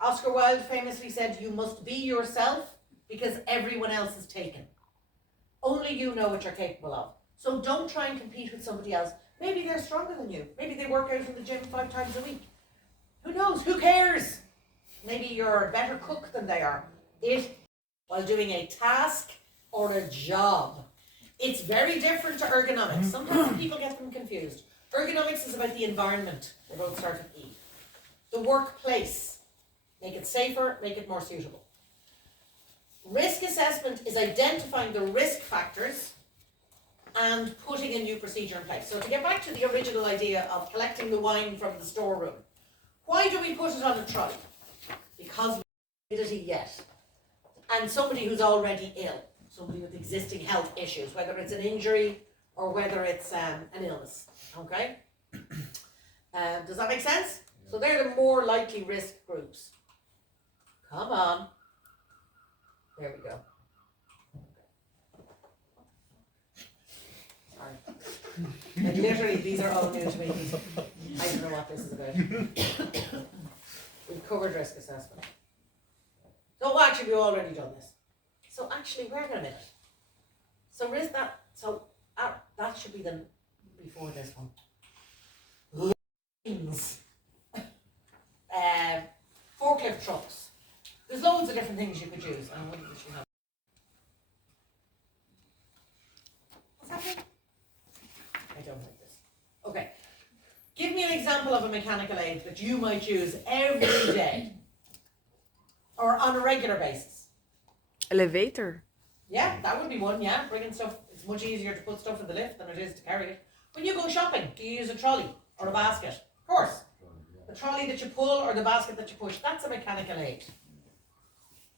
Oscar Wilde famously said, you must be yourself because everyone else is taken. Only you know what you're capable of. So don't try and compete with somebody else. Maybe they're stronger than you. Maybe they work out in the gym 5 times a week. Who knows? Who cares? Maybe you're a better cook than they are. While doing a task or a job. It's very different to ergonomics. Sometimes people get them confused. Ergonomics is about the environment. They both start with E. The workplace. Make it safer, make it more suitable. Risk assessment is identifying the risk factors and putting a new procedure in place. So to get back to the original idea of collecting the wine from the storeroom, why do we put it on a trolley? Because we haven't it yet. And somebody who's already ill, somebody with existing health issues, whether it's an injury or whether it's an illness, okay? Does that make sense? So they're the more likely risk groups. Come on. There we go. Sorry. Like literally, these are all new to me. I don't know what this is about. We've covered risk assessment. So actually, we've already done this. So actually, wait a minute. So that should be the before this one. Lanes. Forklift trucks. There's loads of different things you could use. And what does she have? What's happening? I don't like this. Okay. Give me an example of a mechanical aid that you might use every day or on a regular basis. Elevator. Yeah, that would be one, yeah. Bringing stuff, it's much easier to put stuff in the lift than it is to carry it. When you go shopping, do you use a trolley or a basket? Of course. The trolley that you pull or the basket that you push, that's a mechanical aid.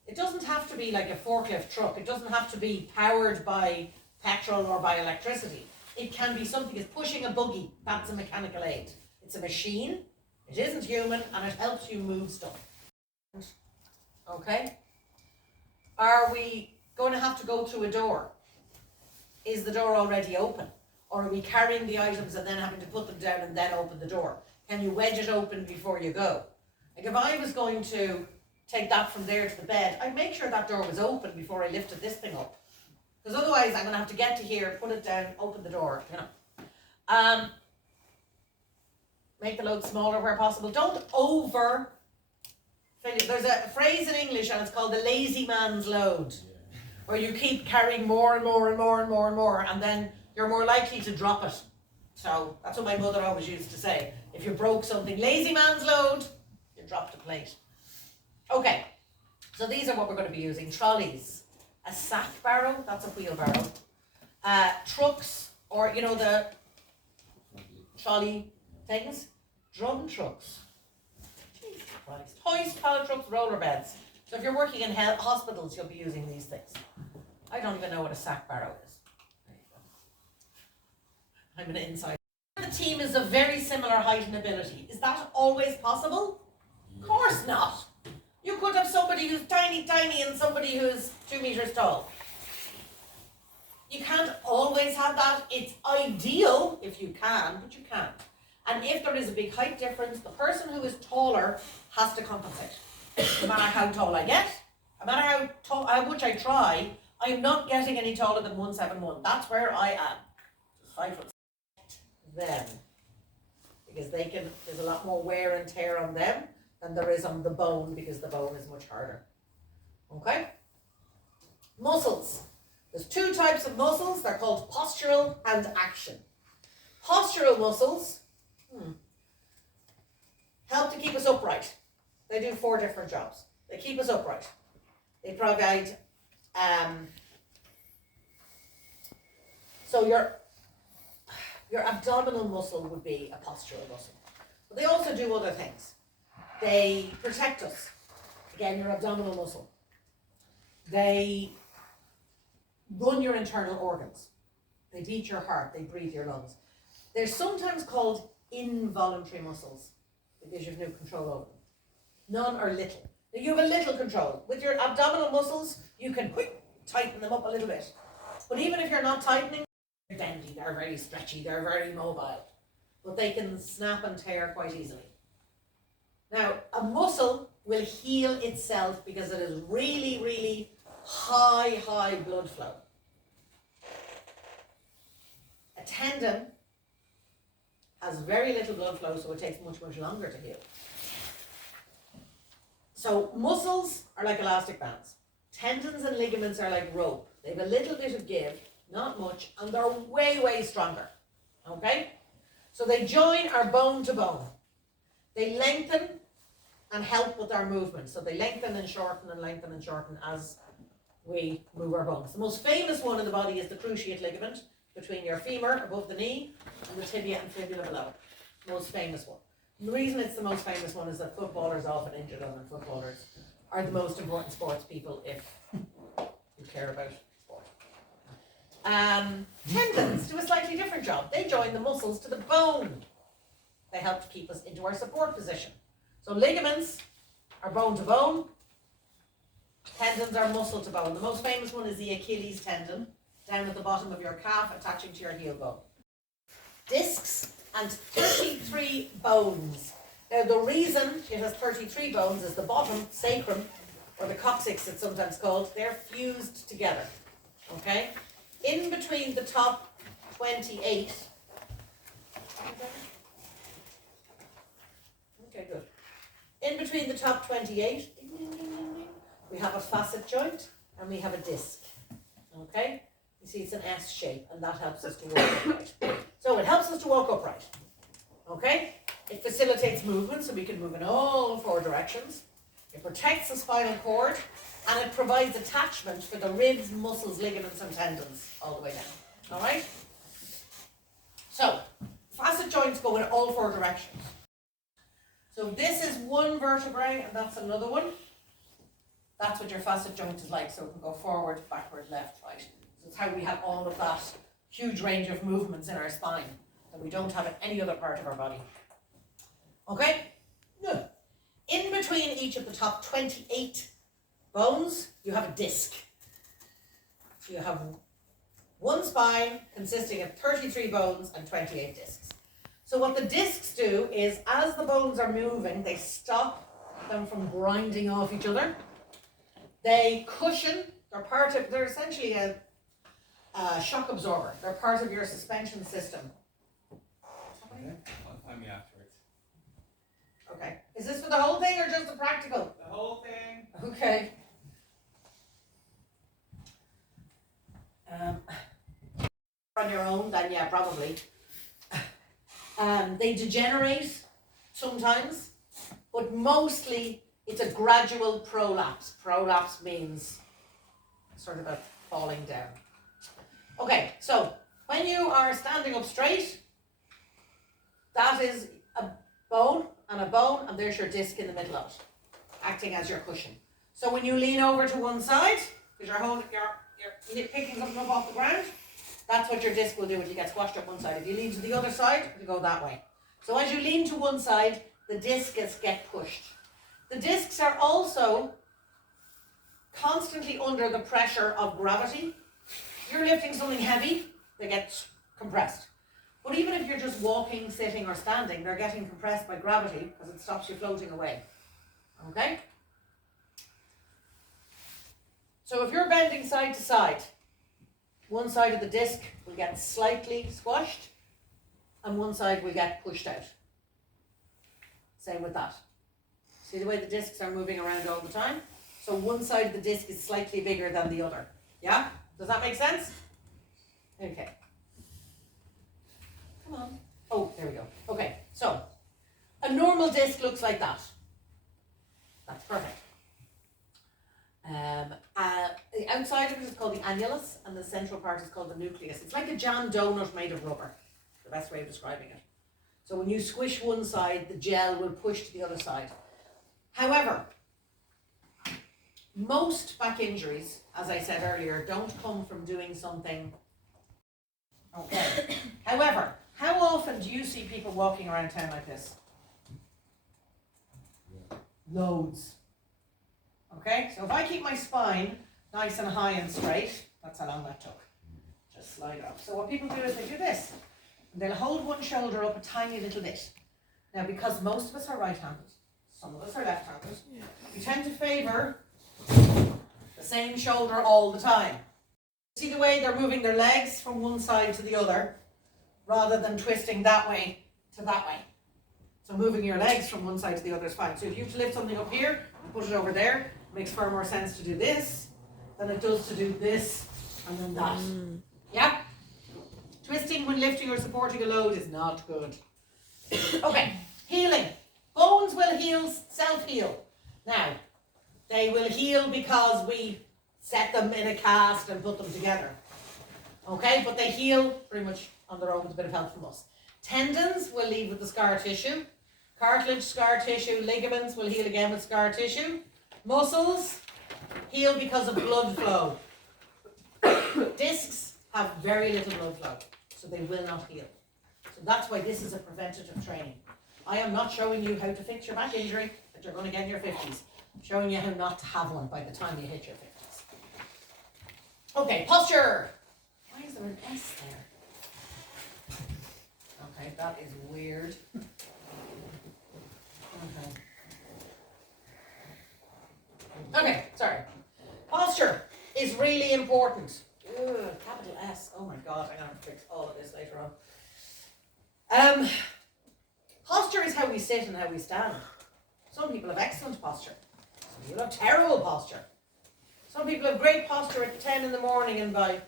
It doesn't have to be like a forklift truck. It doesn't have to be powered by petrol or by electricity. It can be something as pushing a buggy. That's a mechanical aid. It's a machine. It isn't human and it helps you move stuff. Okay? Are we going to have to go through a door? Is the door already open? Or are we carrying the items and then having to put them down and then open the door? Can you wedge it open before you go? Like if I was going to take that from there to the bed, I'd make sure that door was open before I lifted this thing up. Because otherwise I'm going to have to get to here, put it down, open the door, you know. Make the load smaller where possible. Don't over fill it. There's a phrase in English and it's called the lazy man's load. Where you keep carrying more and more and more and more and more and then you're more likely to drop it. So that's what my mother always used to say. If you broke something, lazy man's load, you dropped a plate. Okay, so these are what we're going to be using. Trolleys, a sack barrow, that's a wheelbarrow. Trucks, or you know the trolley things. Drum trucks. Jesus Christ. Hoist, pallet trucks, roller beds. So if you're working in hospitals, you'll be using these things. I don't even know what a sack barrow is. There you go. I'm an insider. The team is of very similar height and ability. Is that always possible? Of course not. You could have somebody who's tiny, tiny and somebody who's 2 meters tall. You can't always have that. It's ideal if you can, but you can't. And if there is a big height difference, the person who is taller has to compensate. No matter how tall I get, no matter how much I try, I am not getting any taller than 171. That's where I am. Just 5 foot. Them. Because there's a lot more wear and tear on them than there is on the bone because the bone is much harder. Okay? Muscles. There's 2 types of muscles. They're called postural and action. Postural muscles help to keep us upright. They do 4 different jobs. They keep us upright. They provide, so your abdominal muscle would be a postural muscle. But they also do other things. They protect us. Again, your abdominal muscle. They run your internal organs. They beat your heart. They breathe your lungs. They're sometimes called involuntary muscles because you have no control over them. None are little. Now you have a little control. With your abdominal muscles, you can tighten them up a little bit. But even if you're not tightening, they're bendy, they're very stretchy, they're very mobile. But they can snap and tear quite easily. Now, a muscle will heal itself because it is really, really high blood flow. A tendon has very little blood flow, so it takes much longer to heal. So muscles are like elastic bands. Tendons and ligaments are like rope. They have a little bit of give, not much, and they're way stronger. Okay? So they join our bone to bone. They lengthen and help with our movement. So they lengthen and shorten as we move our bones. The most famous one in the body is the cruciate ligament between your femur above the knee and the tibia and fibula below. Most famous one. And the reason it's the most famous one is that footballers often injure them, and footballers are the most important sports people if you care about sport. Tendons do a slightly different job. They join the muscles to the bone. They help to keep us into our support position. So ligaments are bone to bone. Tendons are muscle to bone. The most famous one is the Achilles tendon, down at the bottom of your calf, attaching to your heel bone. Discs and 33 bones. Now the reason it has 33 bones is the bottom, sacrum, or the coccyx it's sometimes called, they're fused together. Okay? In between the top 28. Okay, good. In between the top 28, we have a facet joint and we have a disc. Okay? You see it's an S shape, and that helps us to walk upright. So it helps us to walk upright. Okay? It facilitates movement, so we can move in all four directions. It protects the spinal cord, and it provides attachment for the ribs, muscles, ligaments, and tendons all the way down. Alright? So, facet joints go in all four directions. So this is one vertebrae, and that's another one. That's what your facet joint is like, so it can go forward, backward, left, right. So it's how we have all of that huge range of movements in our spine that we don't have in any other part of our body. Okay? Good. In between each of the top 28 bones, you have a disc. So you have one spine consisting of 33 bones and 28 discs. So what the discs do is, as the bones are moving, they stop them from grinding off each other. They cushion, they're essentially a shock absorber. They're part of your suspension system. Okay. I'll find me afterwards. Okay. Is this for the whole thing or just the practical? The whole thing. Okay. On your own, then yeah, probably. They degenerate sometimes, but mostly it's a gradual prolapse. Prolapse means sort of a falling down. Okay, so when you are standing up straight, that is a bone, and there's your disc in the middle of it, acting as your cushion. So when you lean over to one side, because you're picking something up off the ground, that's what your disc will do. It'll get squashed up one side. If you lean to the other side, it'll go that way. So as you lean to one side, the discs get pushed. The discs are also constantly under the pressure of gravity. If you're lifting something heavy, they get compressed. But even if you're just walking, sitting, or standing, they're getting compressed by gravity because it stops you floating away. Okay? So if you're bending side to side, one side of the disc will get slightly squashed and one side will get pushed out. Same with that. See the way the discs are moving around all the time? So one side of the disc is slightly bigger than the other. Yeah? Does that make sense? Okay. Come on. Oh, there we go. Okay, so a normal disc looks like that. That's perfect. The outside of it is called the annulus, and the central part is called the nucleus. It's like a jam donut made of rubber, the best way of describing it. So when you squish one side, the gel will push to the other side. However, most back injuries, as I said earlier, don't come from doing something. Okay. However, how often do you see people walking around town like this? Loads. Okay, so if I keep my spine nice and high and straight, that's how long that took. Just slide up. So what people do is they do this. They'll hold one shoulder up a tiny little bit. Now, because most of us are right-handed, some of us are left-handed, we tend to favour the same shoulder all the time. See the way they're moving their legs from one side to the other, rather than twisting that way to that way. So moving your legs from one side to the other is fine. So if you have to lift something up here and put it over there, it makes far more sense to do this than it does to do this and then that. Yeah? Twisting when lifting or supporting a load is not good. Okay, healing. Bones will heal, self-heal. Now, they will heal because we set them in a cast and put them together. Okay, but they heal pretty much on their own with a bit of help from us. Tendons will leave with the scar tissue. Cartilage, scar tissue. Ligaments will heal again with scar tissue. Muscles heal because of blood flow. Discs have very little blood flow, so they will not heal. So that's why this is a preventative training. I am not showing you how to fix your back injury that you're going to get in your 50s. I'm showing you how not to have one by the time you hit your 50s. Okay, posture. Why is there an S there? Okay, that is weird. Okay, sorry. Posture is really important. Ugh, capital S. Oh my God, I'm going to have to fix all of this later on. Posture is how we sit and how we stand. Some people have excellent posture. Some people have terrible posture. Some people have great posture at 10 in the morning and by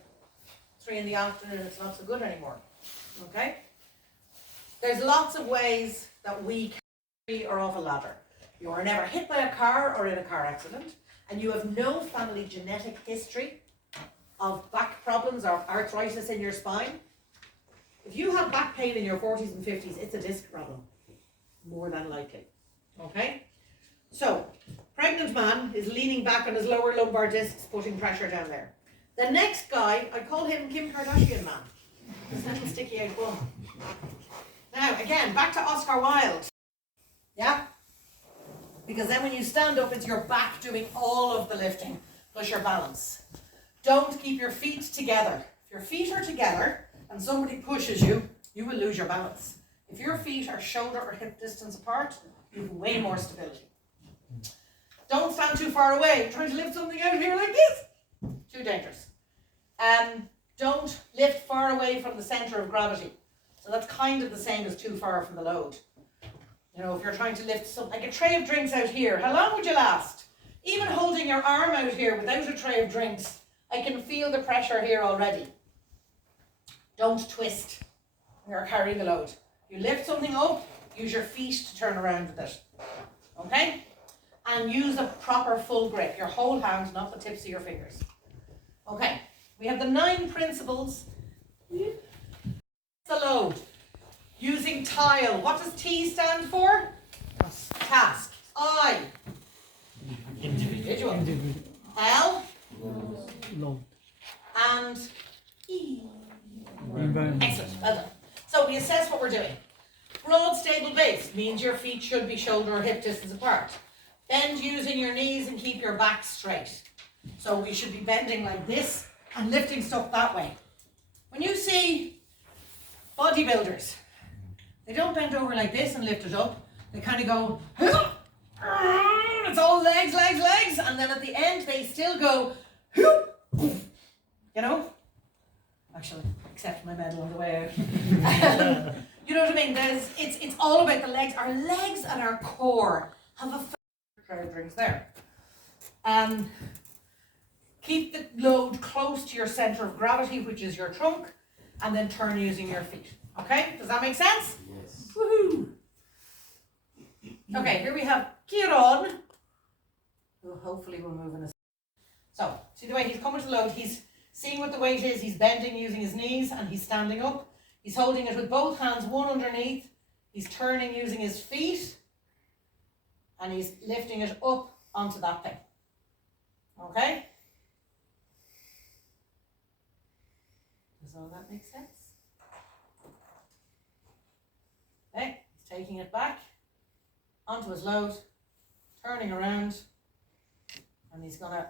3 in the afternoon it's not so good anymore. Okay? There's lots of ways that we carry or off a ladder. You are never hit by a car or in a car accident, and you have no family genetic history of back problems or arthritis in your spine. If you have back pain in your 40s and 50s, it's a disc problem, more than likely. Okay? So, pregnant man is leaning back on his lower lumbar discs, putting pressure down there. The next guy, I call him Kim Kardashian man. His little sticky out bum. Now, again, back to Oscar Wilde. Yeah? Because then when you stand up, it's your back doing all of the lifting, plus your balance. Don't keep your feet together. If your feet are together and somebody pushes you, you will lose your balance. If your feet are shoulder or hip distance apart, you have way more stability. Don't stand too far away. Trying to lift something out here like this. Too dangerous. Don't lift far away from the center of gravity. So that's kind of the same as too far from the load. You know, if you're trying to lift something, like a tray of drinks out here, how long would you last? Even holding your arm out here without a tray of drinks, I can feel the pressure here already. Don't twist when you're carrying a load. You lift something up, use your feet to turn around with it. Okay? And use a proper full grip, your whole hand, not the tips of your fingers. Okay, we have the 9 principles. The load. Using tile. What does T stand for? Task. I. Individual. L. Load. And E. Environment. Excellent. Well done. So we assess what we're doing. Broad, stable base means your feet should be shoulder or hip distance apart. Bend using your knees and keep your back straight. So we should be bending like this and lifting stuff that way. When you see bodybuilders, they don't bend over like this and lift it up. They kind of go, it's all legs, legs, legs. And then at the end, they still go, you know? Actually, accept my medal on the way out. You know what I mean? It's all about the legs. Our legs and our core have a tray of drinks there. Keep the load close to your center of gravity, which is your trunk, and then turn using your feet. Okay? Does that make sense? Yes. Woohoo! Okay, here we have Kieran, who hopefully will move in a. So, see the way he's coming to the load, he's seeing what the weight is, he's bending using his knees, and he's standing up. He's holding it with both hands, one underneath. He's turning using his feet, and he's lifting it up onto that thing. Okay? Does all that make sense? Okay, he's taking it back onto his load, turning around, and he's gonna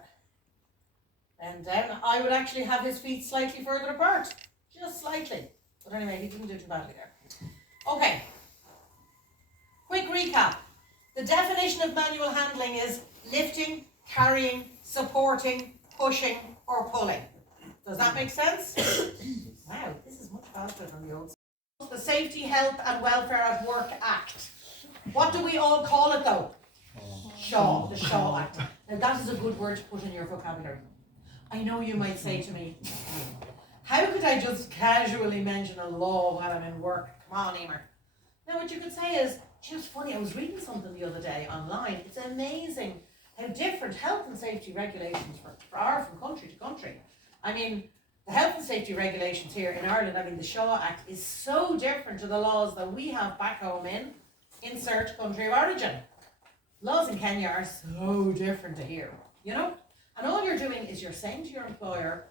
bend down. I would actually have his feet slightly further apart, just slightly. But anyway, he didn't do too badly there. Okay, quick recap. The definition of manual handling is lifting, carrying, supporting, pushing, or pulling. Does that make sense? Wow, this is much faster than the old. The Safety, Health and Welfare at Work Act. What do we all call it though? Shaw, the Shaw Act. Now that is a good word to put in your vocabulary. I know you might say to me, how could I just casually mention a law while I'm in work? Come on, Emer. Now what you could say is, just funny, I was reading something the other day online. It's amazing how different health and safety regulations are from country to country. I mean, the health and safety regulations here in Ireland, I mean the Shaw Act is so different to the laws that we have back home in insert country of origin. Laws in Kenya are so different to here, you know? And all you're doing is you're saying to your employer,